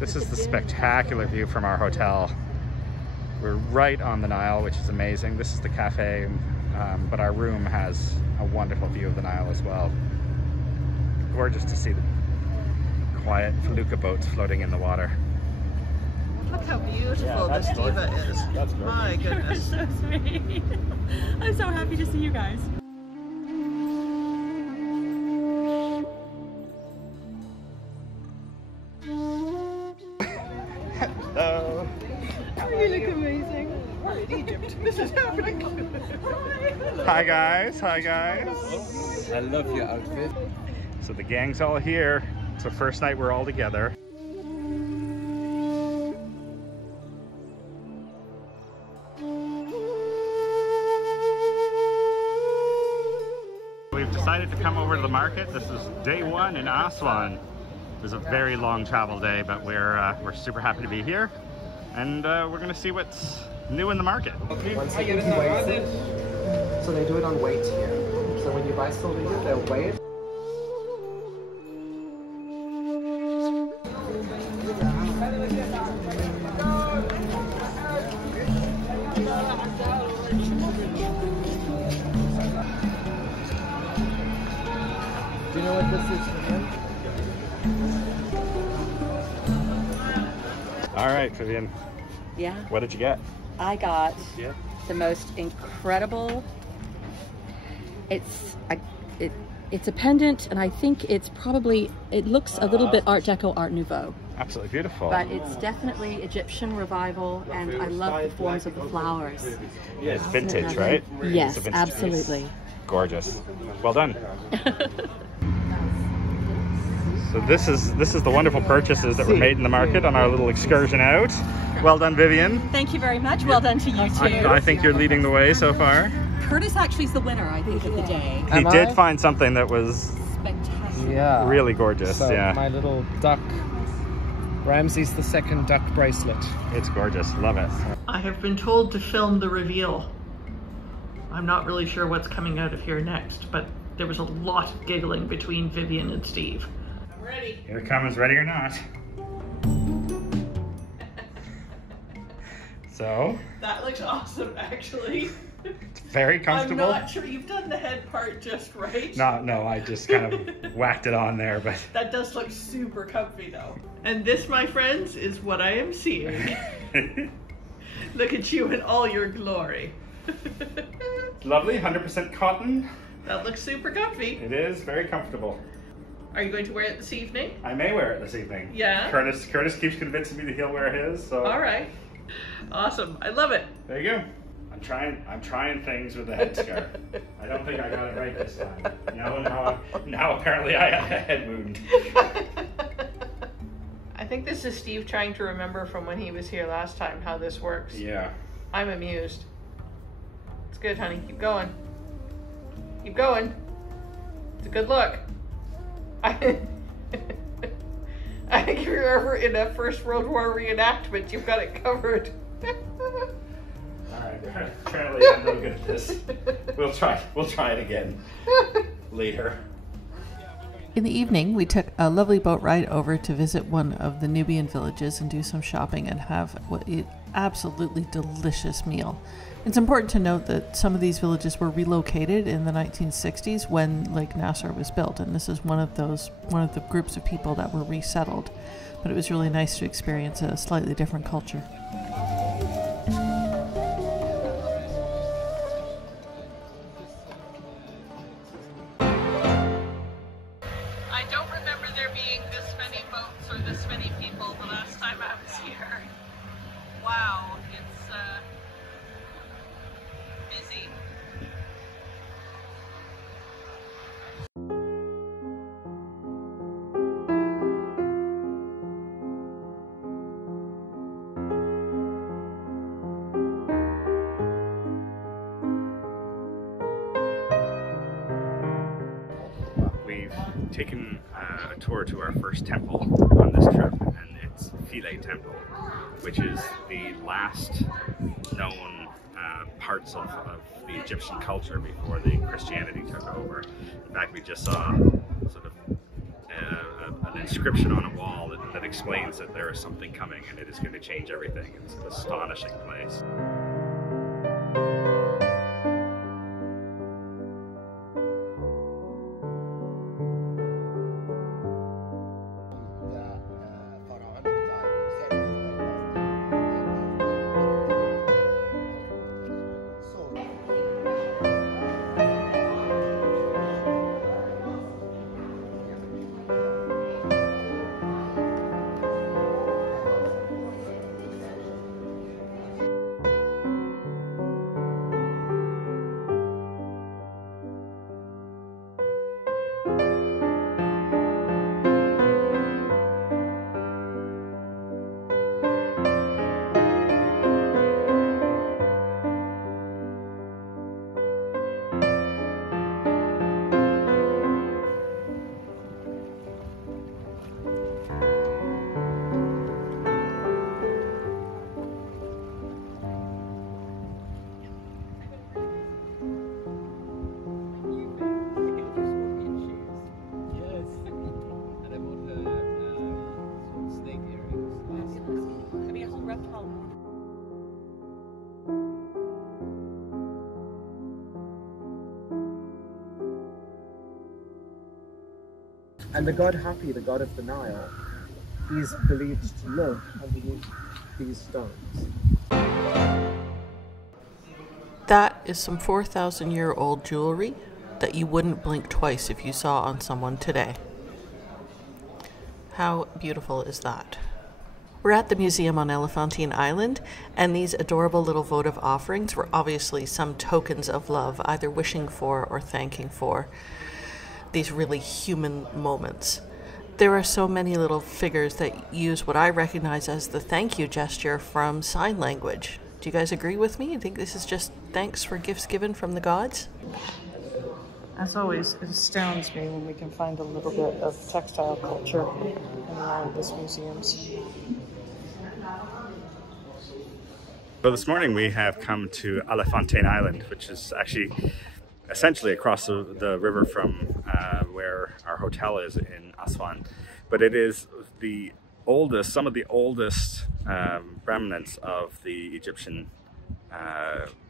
This is the spectacular view from our hotel. We're right on the Nile, which is amazing. This is the cafe, but our room has a wonderful view of the Nile as well. Gorgeous to see the quiet felucca boats floating in the water. Look how beautiful this diva is. That's my goodness. So sweet. I'm so happy to see you guys. Hello. You look amazing. We're in Egypt. This is happening. Hi guys. Hi guys. I love your outfit. So the gang's all here. It's the first night we're all together. We've decided to come over to the market. This is day one in Aswan. It was a very long travel day, but we're super happy to be here, and we're gonna see what's new in the market. Once they weigh it, so they do it on weight here. So when you buy silver here, they'll weigh it. Do you know what this is for him? All right, Vivian. Yeah. What did you get? I got the most incredible. It's a pendant, and I think it's probably, it looks a little bit Art Deco, Art Nouveau. Absolutely beautiful. But it's definitely Egyptian revival, and I love the forms of the flowers. Yeah, it's vintage, right? Yes, It's a vintage absolutely. piece. Gorgeous. Well done. So this is the wonderful purchases that were made in the market on our little excursion out. Well done, Vivian. Thank you very much. Well done to you too. I think you're leading the way so far. Curtis actually is the winner, I think, of the day. He did find something that was Spectacular. Yeah. really gorgeous. So Yeah, my little duck, Ramses II duck bracelet. it's gorgeous. Love it. I have been told to film the reveal. I'm not really sure what's coming out of here next, but there was a lot of giggling between Vivian and Steve. I'm ready. Here it comes, ready or not. So, That looks awesome, actually. it's very comfortable. I'm not sure you've done the head part just right. No, I just kind of whacked it on there, but That does look super comfy though. And this, my friends, is what I am seeing. Look at you in all your glory. lovely, 100% cotton. That looks super comfy. It is very comfortable. Are you going to wear it this evening? I may wear it this evening. Yeah? Curtis keeps convincing me that he'll wear his, so. All right. Awesome. I love it. There you go. I'm trying things with the headscarf. I don't think I got it right this time. Now apparently I have a head wound. I think this is Steve trying to remember from when he was here last time how this works. Yeah. I'm amused. It's good, honey. Keep going. Keep going. It's a good look. I think if you're ever in a First World War reenactment, you've got it covered. Alright, apparently I'm no good at this. We'll try it again later. In the evening, we took a lovely boat ride over to visit one of the Nubian villages and do some shopping and have an absolutely delicious meal. It's important to note that some of these villages were relocated in the 1960s when Lake Nasser was built, and this is one of the groups of people that were resettled. But it was really nice to experience a slightly different culture. I don't remember there being this many boats or this many people the last time I was here. Wow, it's busy. We've taken a tour to our first temple on this trip, and it's Philae Temple, which is the last known parts of the Egyptian culture before the Christianity took over. In fact, we just saw sort of an inscription on a wall that explains that there is something coming and it is going to change everything. It's an astonishing place. And the god Hapi, the god of the Nile, he's believed to live underneath these stones. That is some 4,000-year-old jewelry that you wouldn't blink twice if you saw on someone today. How beautiful is that? We're at the museum on Elephantine Island, and these adorable little votive offerings were obviously some tokens of love, either wishing for or thanking for these really human moments. There are so many little figures that use what I recognize as the thank you gesture from sign language. Do you guys agree with me? You think this is just thanks for gifts given from the gods? As always, it astounds me when we can find a little bit of textile culture in one of these museums. So this morning we have come to Elephantine Island, which is actually essentially across the river from where our hotel is in Aswan. But it is the oldest, some of the oldest remnants of the Egyptian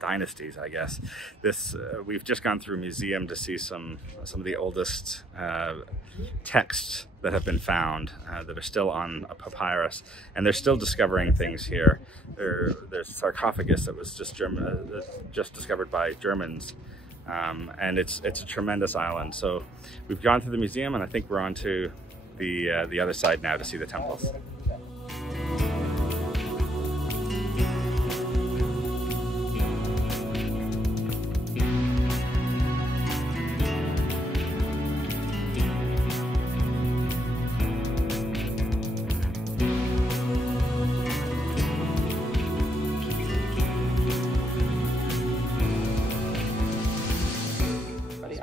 dynasties, I guess. This we've just gone through a museum to see some of the oldest texts that have been found that are still on a papyrus, and they're still discovering things here. There's a sarcophagus that was just discovered by Germans, and it's a tremendous island. So we've gone through the museum, and I think we're on to the other side now to see the temples.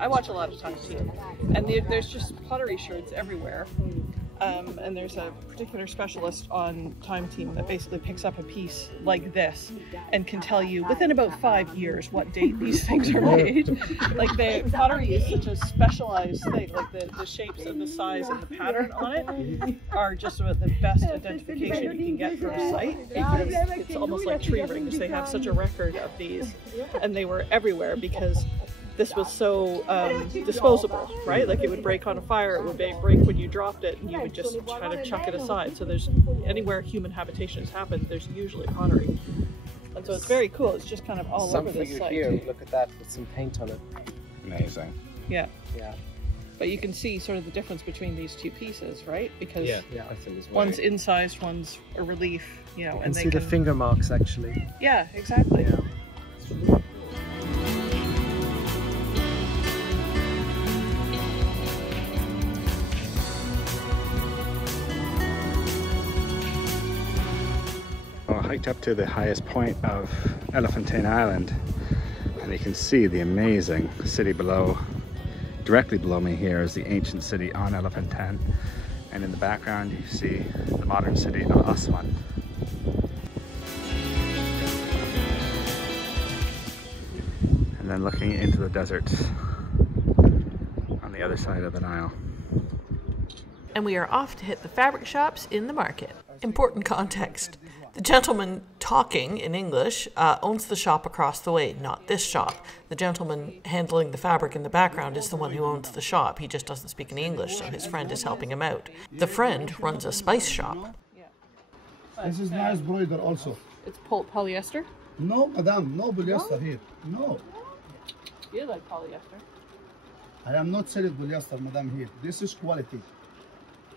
I watch a lot of Time Team, and there's just pottery shards everywhere. And there's a particular specialist on Time Team that basically picks up a piece like this and can tell you within about 5 years what date these things are made. Like, the pottery is such a specialized thing, like the shapes and the size and the pattern on it are just about the best identification you can get from a site, because it's almost like tree rings. They have such a record of these, and they were everywhere because this was so disposable, right? Like, it would break on a fire, it would break when you dropped it, and you would just kind of chuck it aside. So there's anywhere human habitation has happened, there's usually pottery. And so it's very cool. It's just kind of all over this site. Here, look at that with some paint on it. Amazing. Yeah. Yeah. But you can see sort of the difference between these two pieces, right? Because I think it's one's incised, one's a relief, you know, and they see the finger marks actually. Yeah, exactly. Yeah. I hiked up to the highest point of Elephantine Island, and you can see the amazing city below. Directly below me here is the ancient city on Elephantine, and in the background you see the modern city of Aswan. And then looking into the desert on the other side of the Nile. And we are off to hit the fabric shops in the market. Important context. The gentleman talking in English owns the shop across the way, not this shop. The gentleman handling the fabric in the background is the one who owns the shop. He just doesn't speak any English, so his friend is helping him out. The friend runs a spice shop. This is nice broider also. It's polyester? No, madam, no polyester here. No. You like polyester. I am not selling polyester, madam, here. This is quality.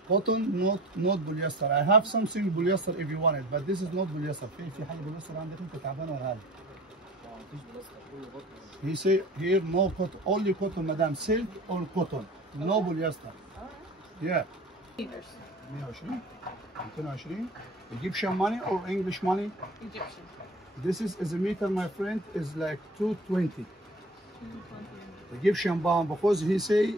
Cotton, not polyester. I have something polyester if you want it, but this is not polyester. في حاجة polyester عندك أنت تعبانة ولا هذا؟ He say here no cotton, only cotton, madam. Silk or cotton, no polyester. Yeah. 120, 220. Egyptian money or English money? Egyptian. This is a meter, my friend, is like 220. Egyptian pound, because he say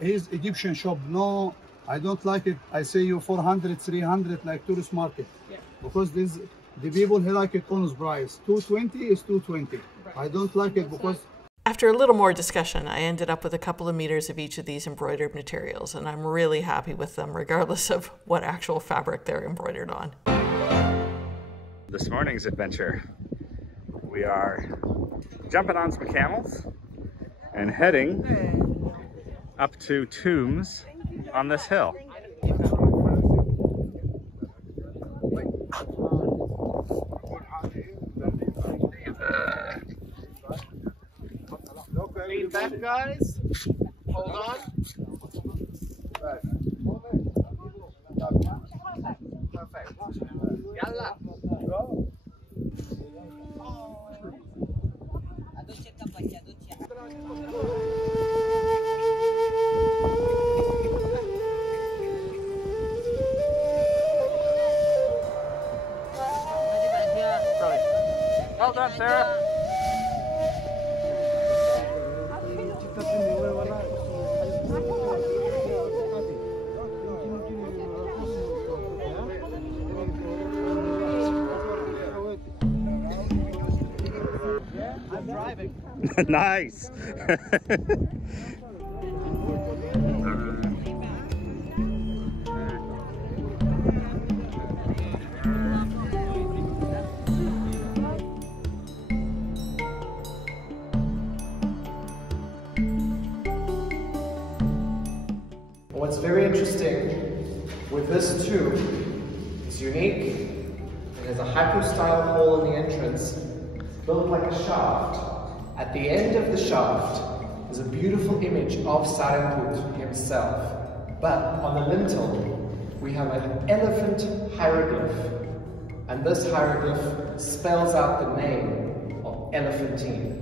his Egyptian shop. No, I don't like it. I say you 400, 300 like tourist market. Yeah. Because this the people here like it honest price. 220 is 220. Right. I don't like it because. After a little more discussion, I ended up with a couple of meters of each of these embroidered materials, and I'm really happy with them, regardless of what actual fabric they're embroidered on. This morning's adventure, we are jumping on some camels and heading up to tombs on this hill. Lean back, guys. Hold on. Perfect. Yalla. Go. Well done, Sarah. I'm driving. Nice. What's very interesting with this tomb, it's unique. It has a haiku-style hole in the entrance, built like a shaft. At the end of the shaft is a beautiful image of Saremput himself. But on the lintel, we have an elephant hieroglyph. And this hieroglyph spells out the name of Elephantine.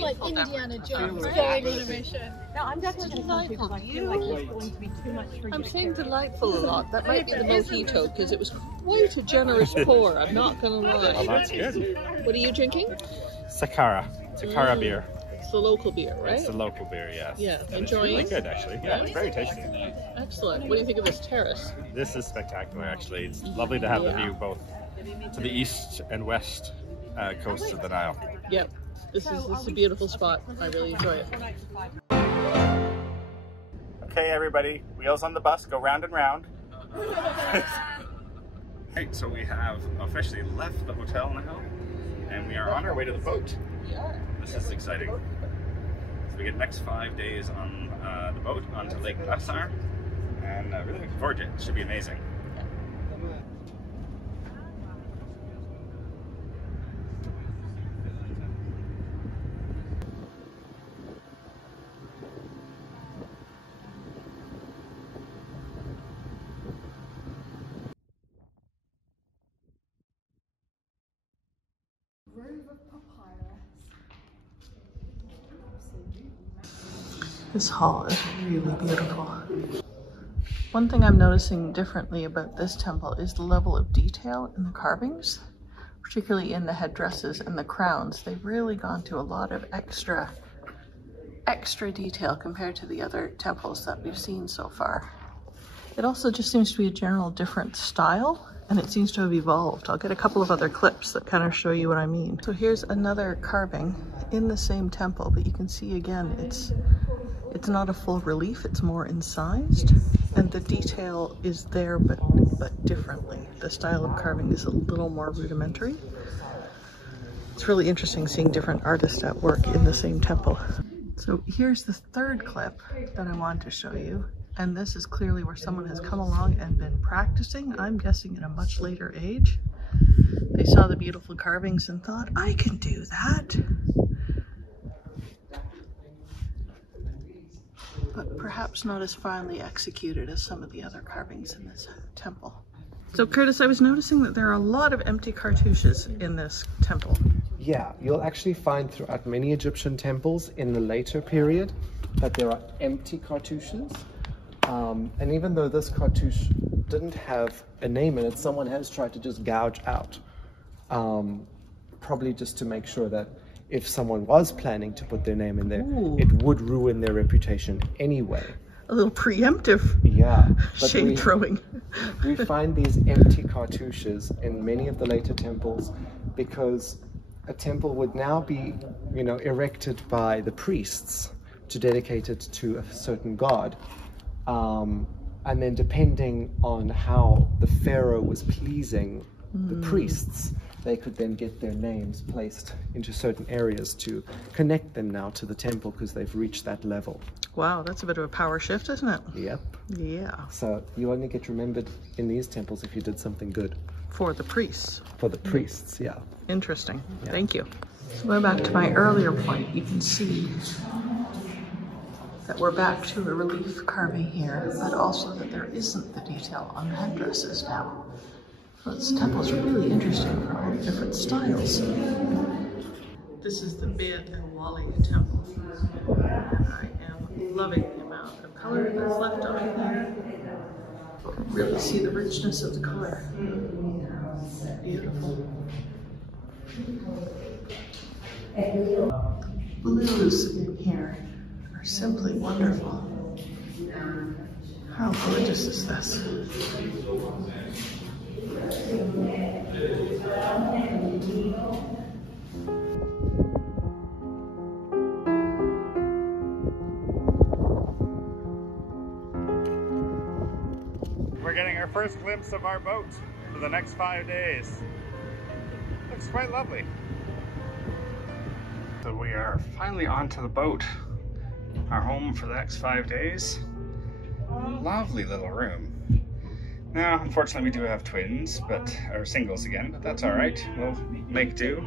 Like Indiana Jones. No, I'm definitely going to because I feel like it's going to be too much for you. I'm saying delightful a lot. That might be the mojito because it was quite a generous pour. I'm not going to lie. Oh, that's good. What are you drinking? Sakara. Sakara beer. It's the local beer, right? It's the local beer, yes. Yeah, And enjoying? it's really good, actually. Yeah, it's very tasty. Excellent. What do you think of this terrace? This is spectacular, actually. It's lovely to have the view both to the east and west coasts of the Nile. Yep. This is a beautiful spot. I really enjoy it. Okay, everybody, wheels on the bus go round and round. Right, so we have officially left the hotel now, and we are on our way to the boat. This is exciting. So we get the next 5 days on the boat onto Lake Aswan, and really looking forward to it. It should be amazing. This hall is really beautiful. One thing I'm noticing differently about this temple is the level of detail in the carvings, particularly in the headdresses and the crowns. They've really gone to a lot of extra detail compared to the other temples that we've seen so far. It also just seems to be a general different style, and it seems to have evolved. I'll get a couple of other clips that kind of show you what I mean. So here's another carving in the same temple, but you can see again, it's not a full relief, it's more incised, and the detail is there but differently. The style of carving is a little more rudimentary. It's really interesting seeing different artists at work in the same temple. So here's the third clip that I wanted to show you, and this is clearly where someone has come along and been practicing, I'm guessing at a much later age. They saw the beautiful carvings and thought, I can do that. But perhaps not as finely executed as some of the other carvings in this temple. So Curtis, I was noticing that there are a lot of empty cartouches in this temple. Yeah, you'll actually find throughout many Egyptian temples in the later period that there are empty cartouches. And even though this cartouche didn't have a name in it, someone has tried to just gouge out. Probably just to make sure that if someone was planning to put their name in there, it would ruin their reputation anyway. A little preemptive shade throwing. We find these empty cartouches in many of the later temples because a temple would now be, erected by the priests to dedicate it to a certain god. And then depending on how the pharaoh was pleasing the priests, they could then get their names placed into certain areas to connect them now to the temple because they've reached that level. Wow, that's a bit of a power shift, isn't it? Yep. Yeah. So you only get remembered in these temples if you did something good. For the priests. For the priests, yeah. Interesting. Yeah. Thank you. So going back to my earlier point, you can see that we're back to a relief carving here, but also that there isn't the detail on the headdresses now. So this temple's really interesting for all the different styles. This is the Beit el-Wali temple, and I am loving the amount of color that's left on it there. Really see the richness of the color. Beautiful. Blues in here are simply wonderful. How gorgeous is this? We're getting our first glimpse of our boat for the next 5 days. Looks quite lovely. So we are finally onto the boat. Our home for the next 5 days. Lovely little room. Now, unfortunately, we do have twins, or singles again, but that's all right. We'll make do.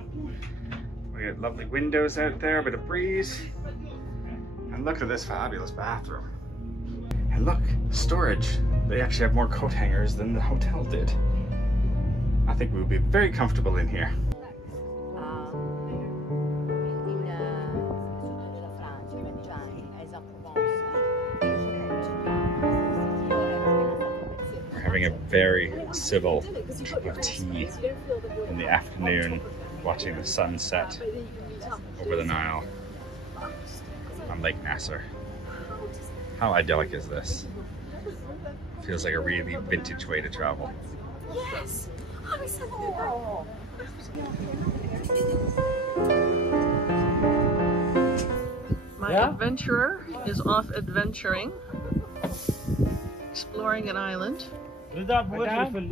We have lovely windows out there, a bit of breeze. And look at this fabulous bathroom. And look, storage. They actually have more coat hangers than the hotel did. I think we'll be very comfortable in here. Having a very civil cup of tea in the afternoon, watching the sunset over the Nile on Lake Nasser. How idyllic is this? Feels like a really vintage way to travel. Yes! My adventurer is off adventuring, exploring an island.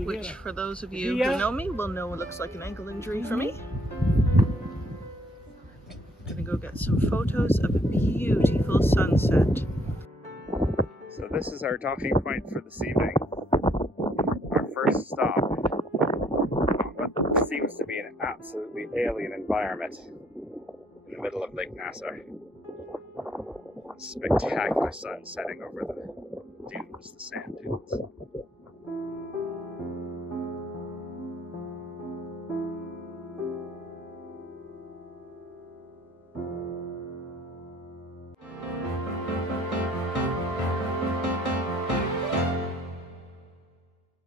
which for those of you who know me will know it looks like an ankle injury for me. I'm gonna go get some photos of a beautiful sunset. So this is our docking point for this evening. Our first stop on what seems to be an absolutely alien environment in the middle of Lake Nasser. Spectacular sun setting over the dunes, the sand dunes.